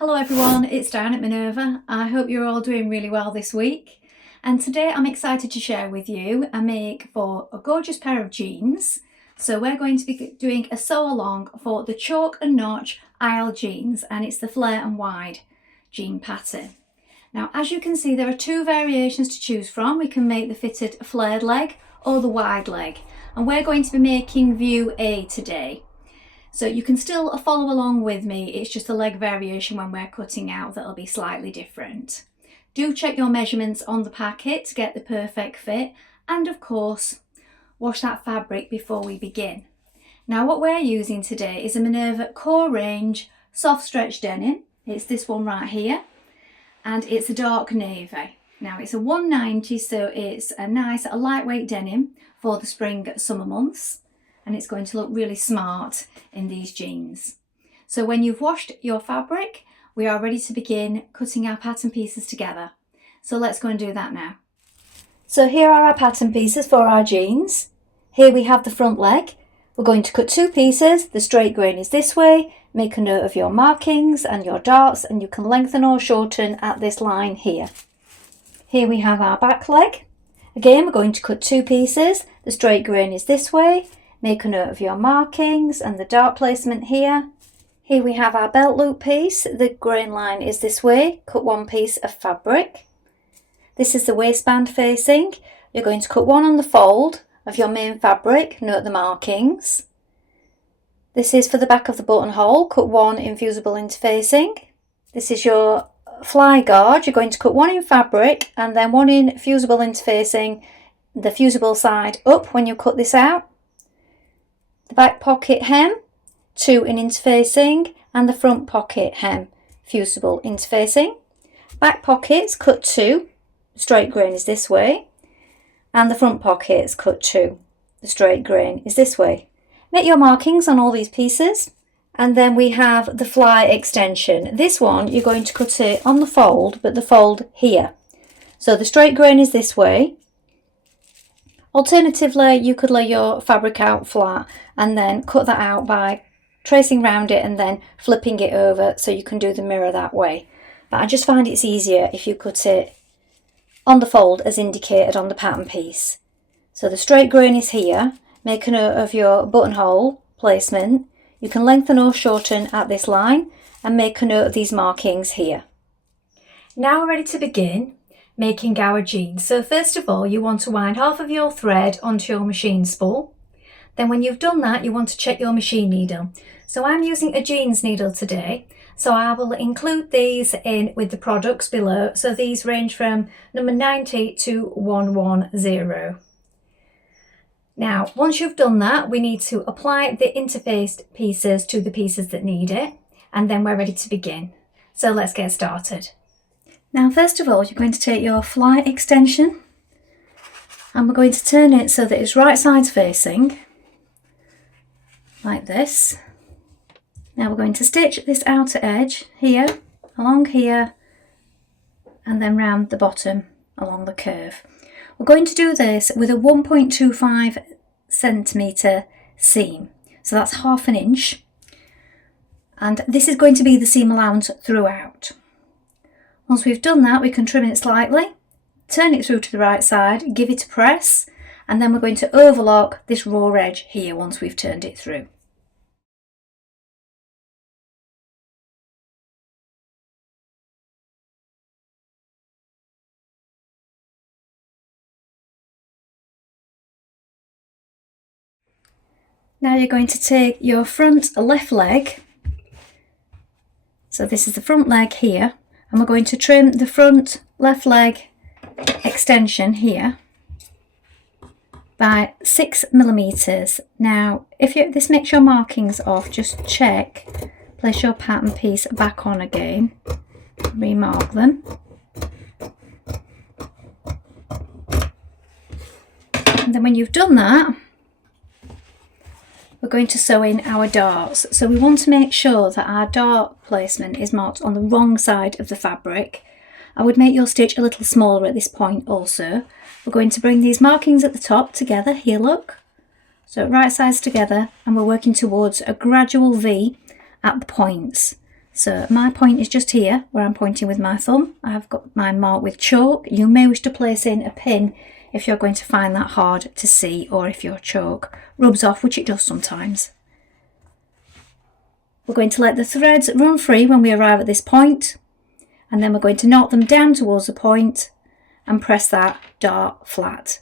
Hello everyone, it's Dianne at Minerva. I hope you're all doing really well this week. And today I'm excited to share with you a make for a gorgeous pair of jeans. So we're going to be doing a sew along for the chalk and notch aisle jeans, and it's the flare and wide jean pattern. Now, as you can see, there are two variations to choose from. We can make the fitted flared leg or the wide leg. And we're going to be making view A today. So you can still follow along with me, it's just the leg variation when we're cutting out that'll be slightly different. Do check your measurements on the packet to get the perfect fit, and of course, wash that fabric before we begin. Now what we're using today is a Minerva core range soft stretch denim. It's this one right here, and it's a dark navy. Now it's a 190, so it's a nice lightweight denim for the spring summer months. And it's going to look really smart in these jeans. So when you've washed your fabric, we are ready to begin cutting our pattern pieces together. So let's go and do that now. So here are our pattern pieces for our jeans. Here we have the front leg. We're going to cut two pieces. The straight grain is this way. Make a note of your markings and your darts, and you can lengthen or shorten at this line here. Here we have our back leg. Again, we're going to cut two pieces. The straight grain is this way. Make a note of your markings and the dart placement here. Here we have our belt loop piece. The grain line is this way. Cut one piece of fabric. This is the waistband facing. You're going to cut one on the fold of your main fabric. Note the markings. This is for the back of the buttonhole. Cut one in fusible interfacing. This is your fly guard. You're going to cut one in fabric and then one in fusible interfacing, the fusible side up when you cut this out. The back pocket hem, two in interfacing, and the front pocket hem, fusible interfacing. Back pockets, cut two, the straight grain is this way, and the front pockets, cut two, the straight grain is this way. Make your markings on all these pieces, and then we have the fly extension. This one, you're going to cut it on the fold, but the fold here. So the straight grain is this way. Alternatively, you could lay your fabric out flat and then cut that out by tracing round it and then flipping it over, so you can do the mirror that way. But I just find it's easier if you cut it on the fold as indicated on the pattern piece. So the straight grain is here. Make a note of your buttonhole placement. You can lengthen or shorten at this line and make a note of these markings here. Now we're ready to begin making our jeans. So first of all, you want to wind half of your thread onto your machine spool. Then when you've done that, you want to check your machine needle. So I'm using a jeans needle today, so I will include these in with the products below. So these range from number 90 to 110. Now once you've done that, we need to apply the interfaced pieces to the pieces that need it, and then we're ready to begin. So let's get started. Now first of all, you're going to take your fly extension and we're going to turn it so that it's right sides facing, like this. Now we're going to stitch this outer edge here, along here, and then round the bottom along the curve. We're going to do this with a 1.25 centimetre seam, so that's half an inch, and this is going to be the seam allowance throughout. Once we've done that, we can trim it slightly, turn it through to the right side, give it a press, and then we're going to overlock this raw edge here once we've turned it through. Now you're going to take your front left leg, so this is the front leg here, and we're going to trim the front left leg extension here by 6 millimeters. Now if this makes your markings off, just check, place your pattern piece back on again, remark them, and then when you've done that, we're going to sew in our darts. So we want to make sure that our dart placement is marked on the wrong side of the fabric. I would make your stitch a little smaller at this point also. We're going to bring these markings at the top together, here look. So right sides together, and we're working towards a gradual V at the points. So my point is just here where I'm pointing with my thumb. I've got mine marked with chalk. You may wish to place in a pin if you're going to find that hard to see, or if your chalk rubs off, which it does sometimes. We're going to let the threads run free when we arrive at this point, and then we're going to knot them down towards the point and press that dart flat.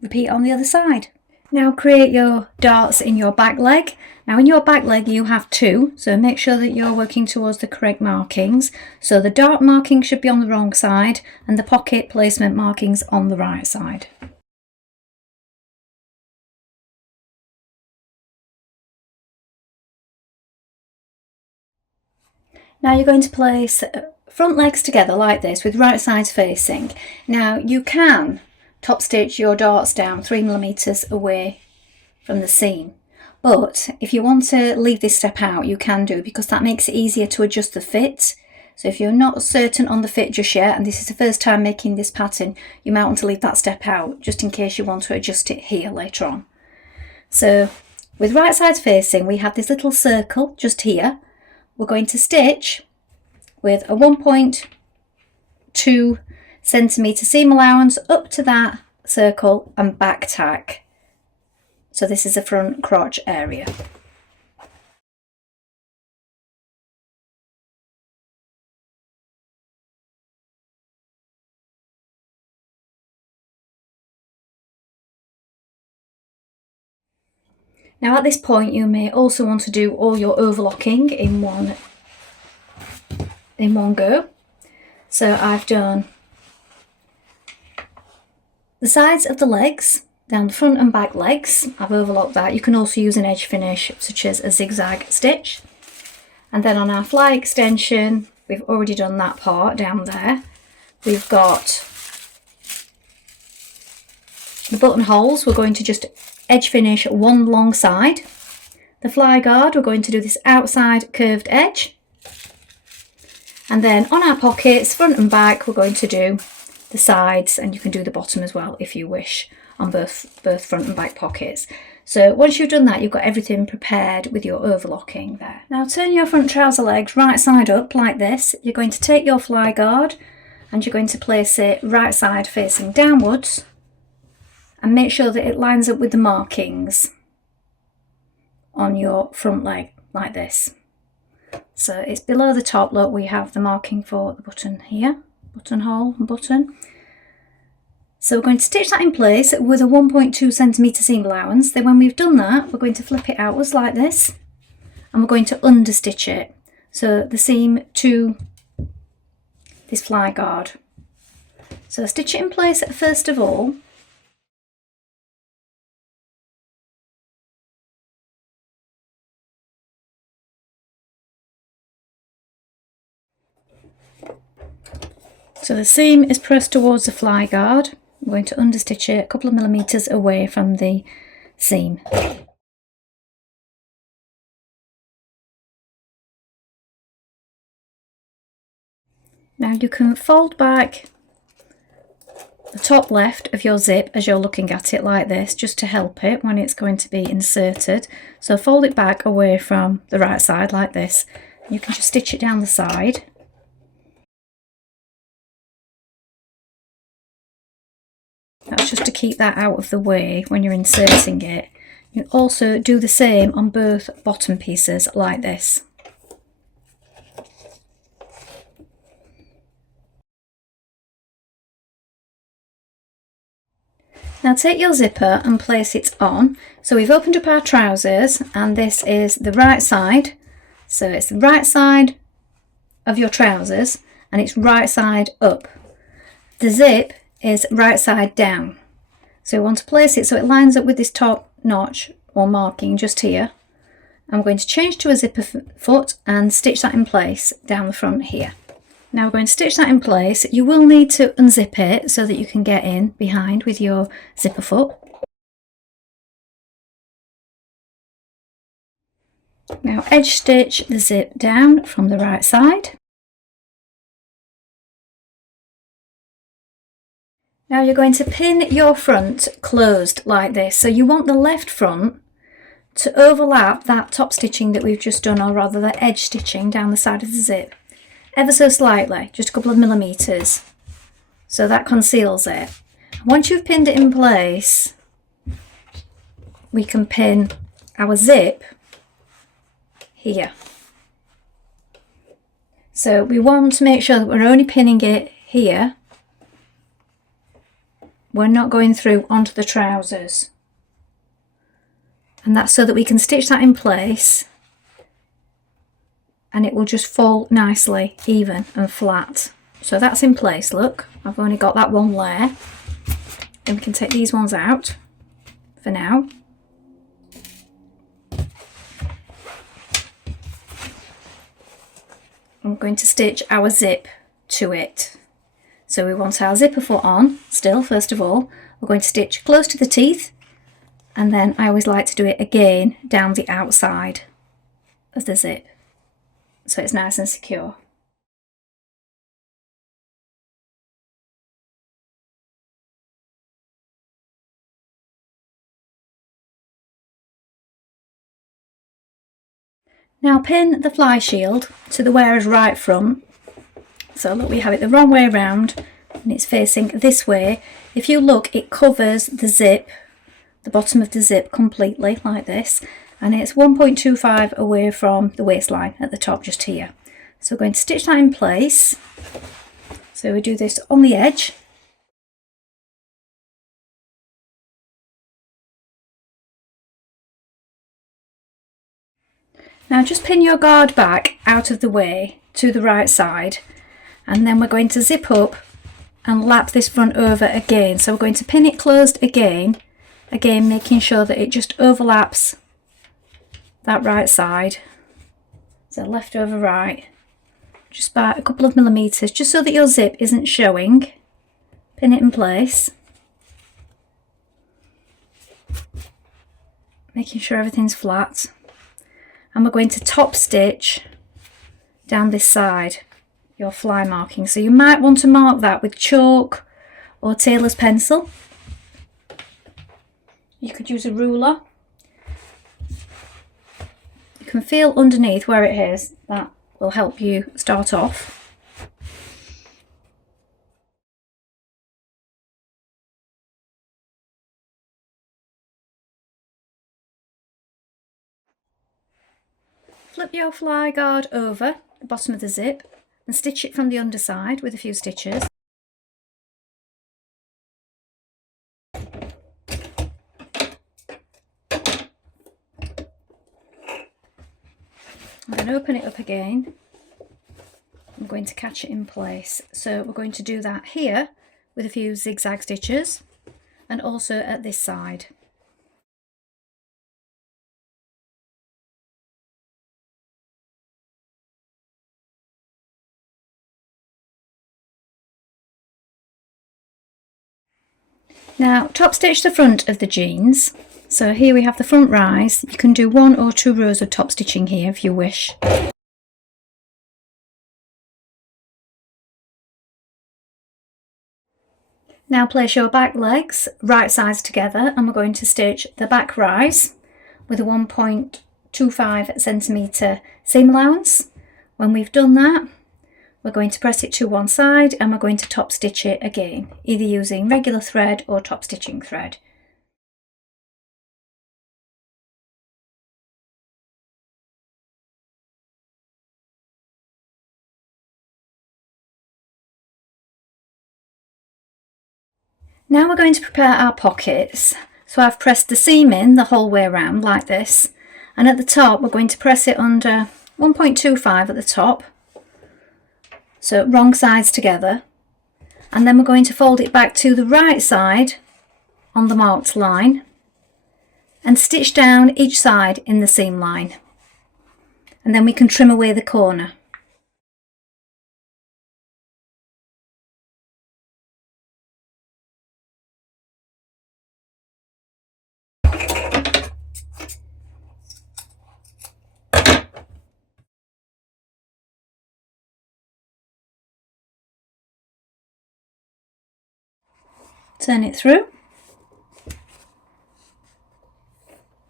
Repeat on the other side. Now create your darts in your back leg. Now in your back leg you have two, so make sure that you're working towards the correct markings. So the dart marking should be on the wrong side and the pocket placement markings on the right side. Now you're going to place front legs together like this with right sides facing. Now you can top stitch your darts down 3mm away from the seam, but if you want to leave this step out you can do, because that makes it easier to adjust the fit. So if you're not certain on the fit just yet, and this is the first time making this pattern, you might want to leave that step out just in case you want to adjust it here later on. So with right sides facing we have this little circle just here. We're going to stitch with a 1.2 centimetre seam allowance up to that circle and back tack. So this is the front crotch area. Now at this point you may also want to do all your overlocking in one go. So I've done the sides of the legs, down the front and back legs. I've overlocked that. You can also use an edge finish such as a zigzag stitch. And then on our fly extension, we've already done that part down there. We've got the buttonholes. We're going to just edge finish one long side. The fly guard, we're going to do this outside curved edge. And then on our pockets, front and back, we're going to do the sides, and you can do the bottom as well if you wish on both front and back pockets. So once you've done that, you've got everything prepared with your overlocking there. Now turn your front trouser legs right side up like this. You're going to take your fly guard and you're going to place it right side facing downwards, and make sure that it lines up with the markings on your front leg like this. So it's below the top. Look, we have the marking for the button here, buttonhole and button. So we're going to stitch that in place with a 1.2 centimetre seam allowance. Then when we've done that, we're going to flip it outwards like this, and we're going to understitch it, so the seam to this fly guard. So stitch it in place first of all. So the seam is pressed towards the fly guard. I'm going to understitch it a couple of millimetres away from the seam. Now you can fold back the top left of your zip as you're looking at it like this, just to help it when it's going to be inserted. So fold it back away from the right side like this. You can just stitch it down the side. That's just to keep that out of the way when you're inserting it. You also do the same on both bottom pieces like this. Now take your zipper and place it on. So we've opened up our trousers, and this is the right side. So it's the right side of your trousers and it's right side up. The zip is right side down. So we want to place it so it lines up with this top notch or marking just here. I'm going to change to a zipper foot and stitch that in place down the front here. Now we're going to stitch that in place. You will need to unzip it so that you can get in behind with your zipper foot. Now edge stitch the zip down from the right side. Now you're going to pin your front closed like this. So you want the left front to overlap that top stitching that we've just done, or rather the edge stitching down the side of the zip, ever so slightly, just a couple of millimeters. So that conceals it. Once you've pinned it in place, we can pin our zip here. So we want to make sure that we're only pinning it here. We're not going through onto the trousers. And that's so that we can stitch that in place and it will just fall nicely, even and flat. So that's in place, look. I've only got that one layer. Then we can take these ones out for now. I'm going to stitch our zip to it. So we want our zipper foot on still. First of all, we're going to stitch close to the teeth, and then I always like to do it again down the outside of the zip so it's nice and secure. Now pin the fly shield to the wearer's right front. So look, we have it the wrong way around and it's facing this way. If you look, it covers the zip, the bottom of the zip completely like this, and it's 1.25 away from the waistline at the top just here. So we're going to stitch that in place. So we do this on the edge. Now just pin your guard back out of the way to the right side, and then we're going to zip up and lap this front over again. So we're going to pin it closed again making sure that it just overlaps that right side. So left over right, just by a couple of millimeters, just so that your zip isn't showing. Pin it in place, making sure everything's flat. And we're going to top stitch down this side your fly marking. So you might want to mark that with chalk or tailor's pencil. You could use a ruler. You can feel underneath where it is. That will help you start off. Flip your fly guard over the bottom of the zip and stitch it from the underside with a few stitches. And then open it up again. I'm going to catch it in place. So we're going to do that here with a few zigzag stitches and also at this side. Now top stitch the front of the jeans. So here we have the front rise. You can do 1 or 2 rows of top stitching here if you wish. Now place your back legs right sides together and we're going to stitch the back rise with a 1.25 centimetre seam allowance. When we've done that, we're going to press it to one side and we're going to top stitch it again, either using regular thread or top stitching thread. Now we're going to prepare our pockets. So I've pressed the seam in the whole way around like this, and at the top we're going to press it under 1.25 at the top, so wrong sides together, and then we're going to fold it back to the right side on the marked line and stitch down each side in the seam line, and then we can trim away the corner. turn it through,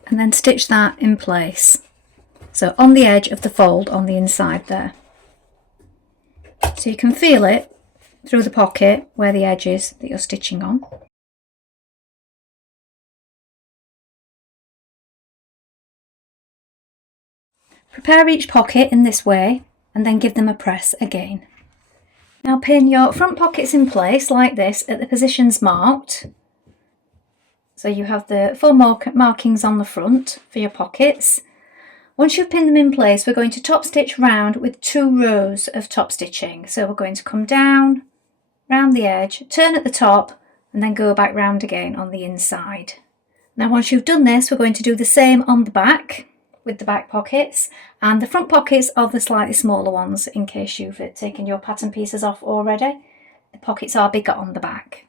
and then stitch that in place. So on the edge of the fold on the inside there. So you can feel it through the pocket where the edge is that you're stitching on. Prepare each pocket in this way and then give them a press again. Now pin your front pockets in place like this at the positions marked. So you have the full markings on the front for your pockets. Once you've pinned them in place, we're going to top stitch round with 2 rows of top stitching. So we're going to come down, round the edge, turn at the top, and then go back round again on the inside. Now once you've done this, we're going to do the same on the back with the back pockets, and the front pockets are the slightly smaller ones in case you've taken your pattern pieces off already. The pockets are bigger on the back.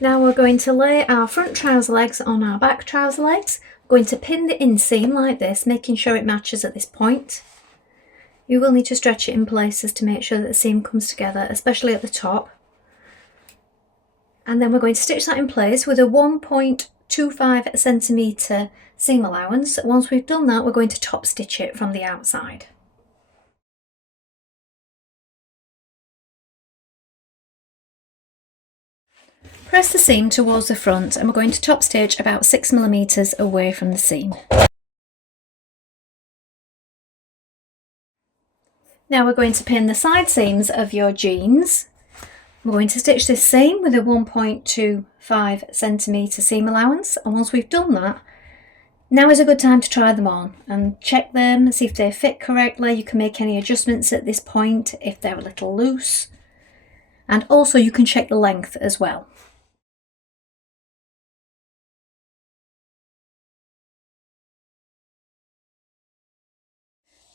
Now we're going to lay our front trouser legs on our back trouser legs. We're going to pin the inseam like this, making sure it matches at this point. You will need to stretch it in places to make sure that the seam comes together, especially at the top. And then we're going to stitch that in place with a 1.25 centimetre seam allowance. Once we've done that, we're going to top stitch it from the outside. Press the seam towards the front and we're going to top stitch about 6mm away from the seam. Now we're going to pin the side seams of your jeans. We're going to stitch this seam with a 1.25 centimetre seam allowance, and once we've done that, now is a good time to try them on and check them, see if they fit correctly. You can make any adjustments at this point if they're a little loose, and also you can check the length as well.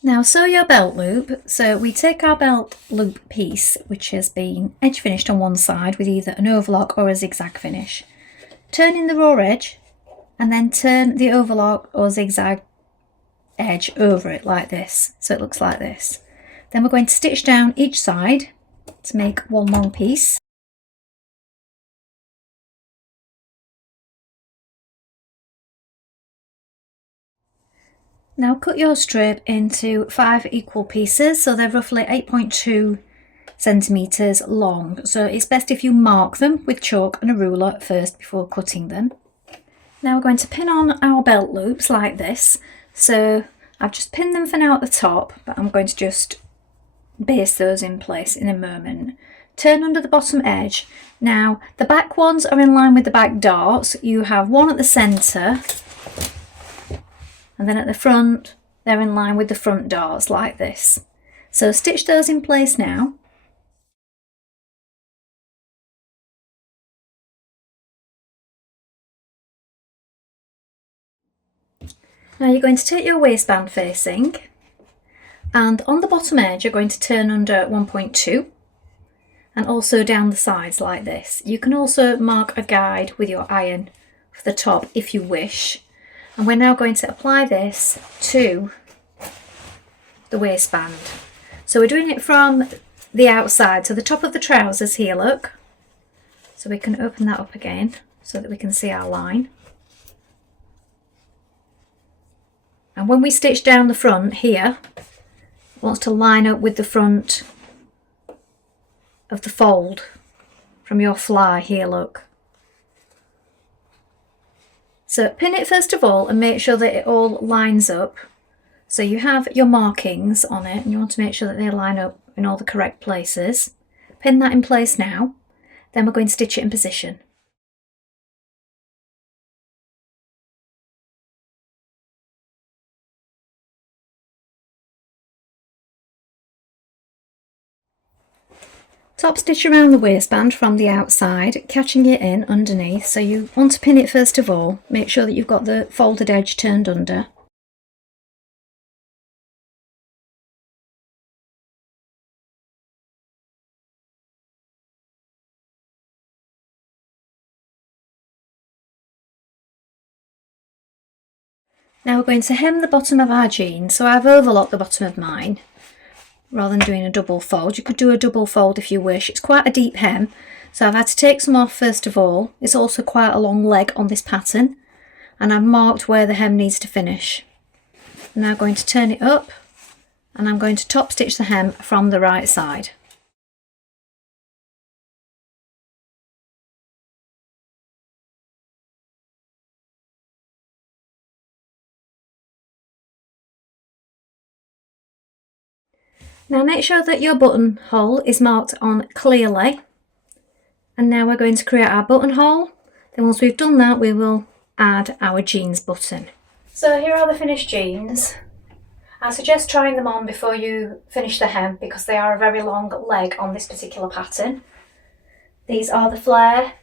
Now sew your belt loop. So we take our belt loop piece, which has been edge finished on one side with either an overlock or a zigzag finish. Turn in the raw edge and then turn the overlock or zigzag edge over it like this, so it looks like this. Then we're going to stitch down each side to make one long piece. Now cut your strip into 5 equal pieces, so they're roughly 8.2 centimetres long. So it's best if you mark them with chalk and a ruler first before cutting them. Now we're going to pin on our belt loops like this. So I've just pinned them for now at the top, but I'm going to just baste those in place in a moment. Turn under the bottom edge. Now the back ones are in line with the back darts. You have one at the centre, and then at the front they're in line with the front darts like this. So stitch those in place now. Now you're going to take your waistband facing, and on the bottom edge you're going to turn under 1.2 and also down the sides like this. You can also mark a guide with your iron for the top if you wish. And we're now going to apply this to the waistband. So we're doing it from the outside, so the top of the trousers here, look. So we can open that up again so that we can see our line. And when we stitch down the front here, it wants to line up with the front of the fold from your fly here, look. So pin it first of all and make sure that it all lines up. So you have your markings on it and you want to make sure that they line up in all the correct places. Pin that in place now, then we're going to stitch it in position. Top stitch around the waistband from the outside, catching it in underneath. So you want to pin it first of all, make sure that you've got the folded edge turned under. Now we're going to hem the bottom of our jeans. So I've overlocked the bottom of mine rather than doing a double fold. You could do a double fold if you wish. It's quite a deep hem, so I've had to take some off first of all. It's also quite a long leg on this pattern, and I've marked where the hem needs to finish. I'm now going to turn it up, and I'm going to top stitch the hem from the right side. Now make sure that your buttonhole is marked on clearly, and now we're going to create our buttonhole. Then once we've done that, we will add our jeans button. So here are the finished jeans. I suggest trying them on before you finish the hem because they are a very long leg on this particular pattern. These are the flare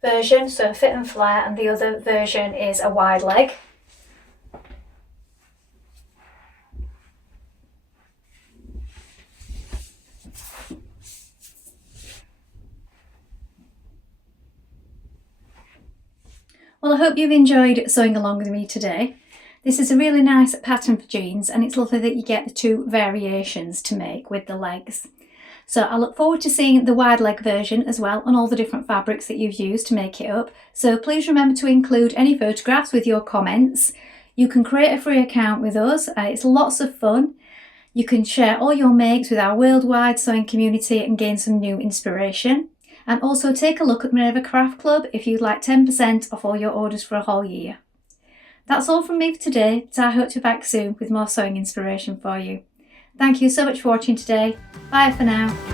version, so fit and flare, and the other version is a wide leg. Well, I hope you've enjoyed sewing along with me today. This is a really nice pattern for jeans, and it's lovely that you get the two variations to make with the legs. So I look forward to seeing the wide leg version as well, and all the different fabrics that you've used to make it up. So please remember to include any photographs with your comments. You can create a free account with us. It's lots of fun. You can share all your makes with our worldwide sewing community and gain some new inspiration. And also take a look at Minerva Craft Club if you'd like 10% off all your orders for a whole year. That's all from me for today, but I hope to be back soon with more sewing inspiration for you. Thank you so much for watching today. Bye for now.